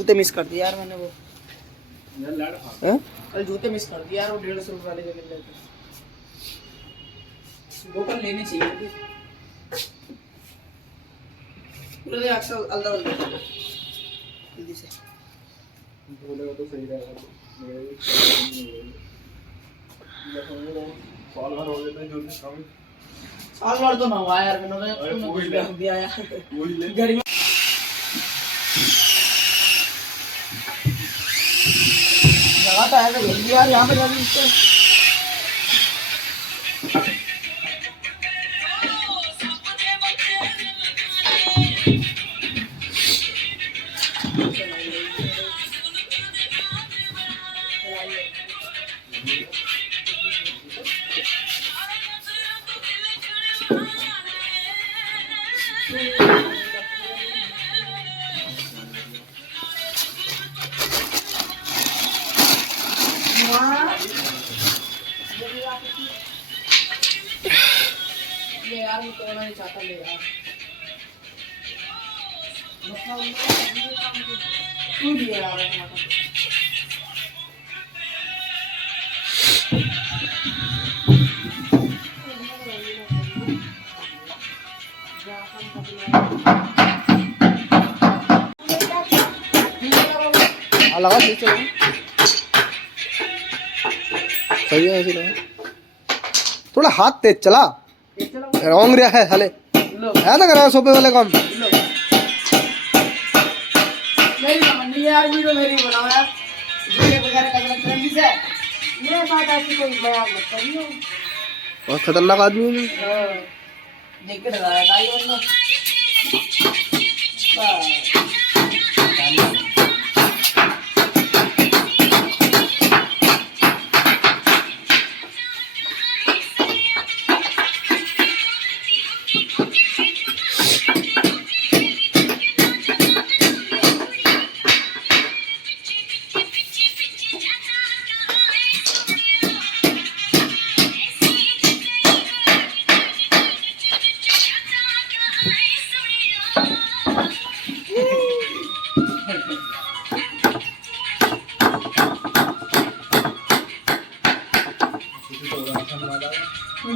जूते मिस कर दिए यार मैंने वो हैं? कल जूते मिस कर दिए यार वो 150 रुपए वाले जो मिल रहे थे। वो कल लेनी चाहिए थी। पूरे अक्सर अलदा अलदा जल्दी से बोलेगा तो सही रहेगा। मेरे साल भर हो गए थे जो काम साल भर तो ना हुआ यार मैंने कुछ दिया यार घर में जगह तो है तो जल्दी यार यहाँ पे जाके इसको ले यार मैं तोड़ना नहीं चाहता ले यार तू दिया यार लगा सही चलो सही है ऐसे लगा थोड़ा हाथ तेज चला रॉन्ग रहा है हले है ना करा सोफे वाले काम मेरी समझ नहीं यार वीडियो मेरी बनाओ यार वीडियो वगैरह करना ट्रेंडी से मेरे साथ ऐसी कोई मजाक मत करियो बहुत खतरनाक आदमी है देख के डराया गाड़ी वरना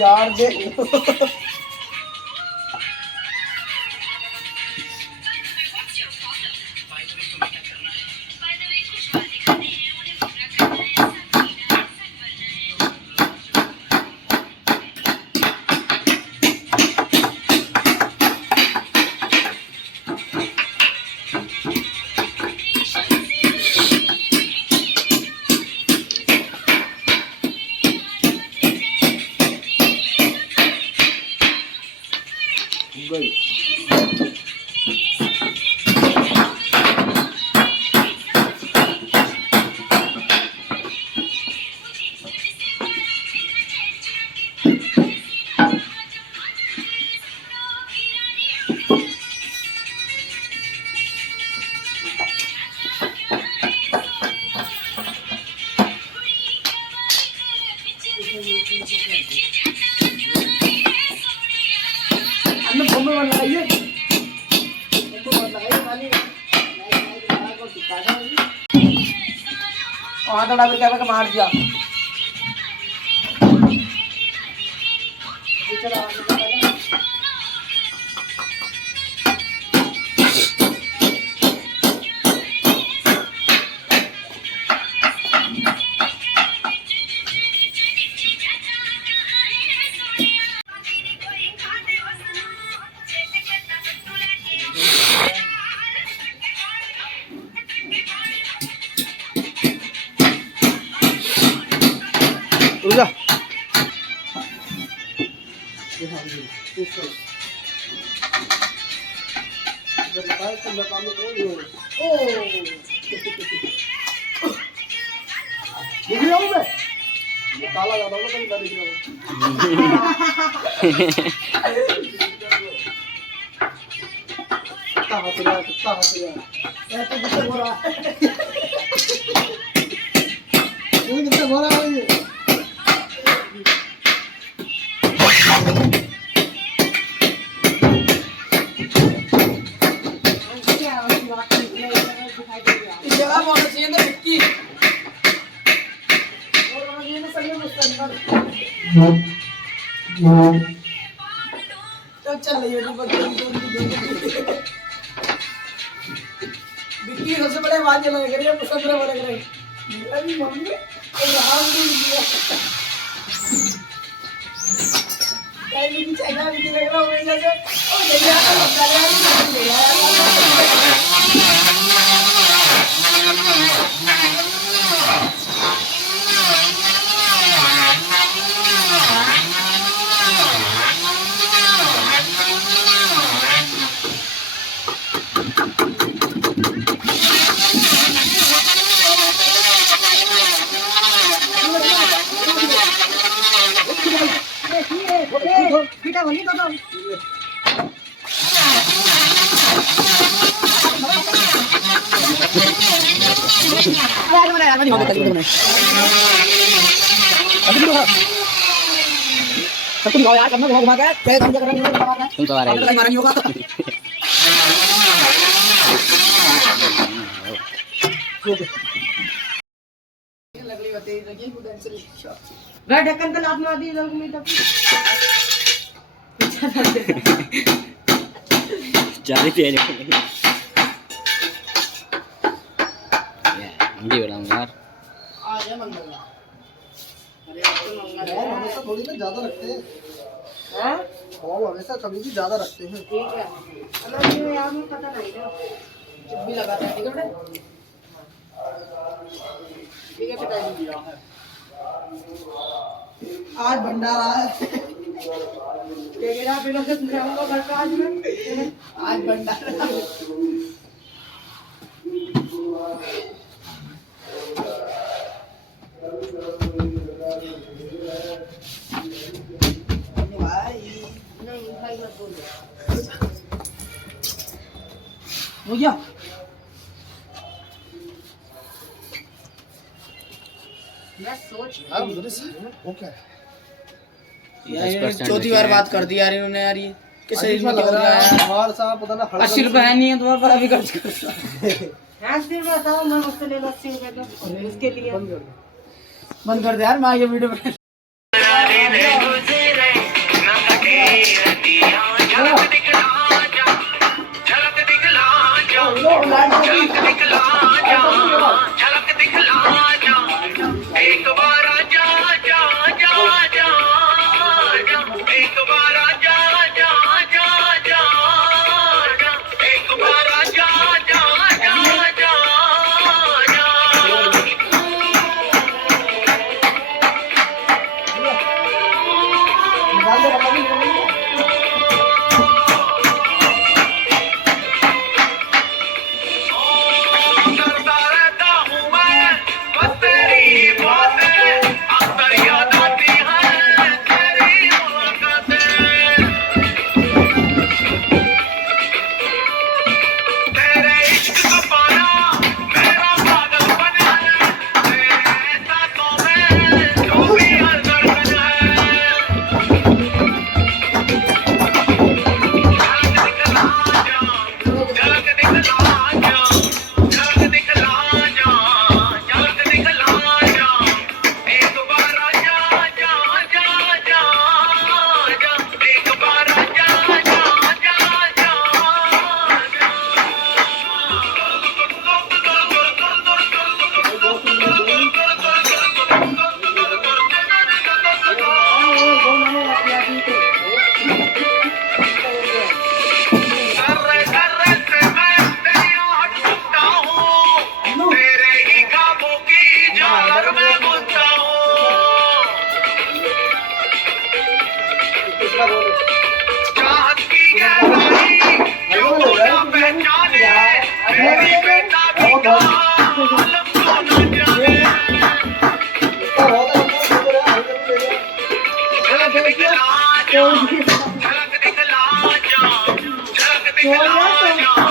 यार देख हमने फोन में लगाइए वहाँ तो डाबर क्या मार दिया जा दिख रहा हूँ मैं काला ज्यादा होगा कहीं दिख रहा हूँ कितना हंस रहा है तो कितना हो रहा है कितना हो रहा है ये तो चल रही है बिक्की सबसे बड़े बात ये लग रही है सबसे बड़े लग रही अरे मम्मी राम भी दिया काय भी चाइना भी लग रहा है जैसे ओ भैया बेटा बोली तो अरे यार यार नहीं होगा तभी बनाए अभी तो सब तुम यार करना घुमा के क्या काम कर रहे हो तुम तो आ रहे हो मारा नहीं होगा लगली होती है लगी पोटेंशियल गाय ढक्कन पे लात मार दी लोग में तब चाली पे ये मुझे बड़ा यार आ गया मंगला अरे अब तो मंगल है हमेशा थोड़ी ना ज्यादा रखते हैं हैं फॉर्म हमेशा कभी भी ज्यादा रखते हैं ठीक है अलग ये यार मुझे पता नहीं था जब भी लगाता है ठीक है बेटा ठीक है पिताजी आज भंडारा है केकेरा बिना से खाऊंगा घर का आज मैं आज भंडारा भाई नहीं भाई मत बोलो भैया मैं सोच ओके यार चौथी बार बात कर दी यार इन्होंने यार ये किसे इसमें लग रहा है हमारे साथ पता ना 80 रुपए है नहीं है तुम्हारे पर अभी खर्च कर फिर बताओ मैं मुझसे ले लो 80 रुपए तो उसके लिए बंद कर दे यार मैं ये वीडियो में एक बार आजा जा जा जा एक बार आजा जा जा जा एक बार आजा जा जा जा करता रहता हूँ मैं बस तेरी बातें अक्सर याद आती है तेरी मुलाकातें तेरे इश्क का पाना मेरा पागलपन है तेरे एहसासों में जो भी हर धड़कन है झलक दिखला जा झलक दिखला जा झलक दिखला जा एक बार आजा जा जा जा एक बार आजा जा जा जा कर्रे कर्रे से मैं तेरी आहट सुनता हूँ तेरे ही ख्वाबों की झालर में घुसता हूँ चाहत की गहराई जो ना पहचाने मेरी बेताबी का आलम को न जाने झलक दिखला जा झलक दिखला जा झलक दिखला जा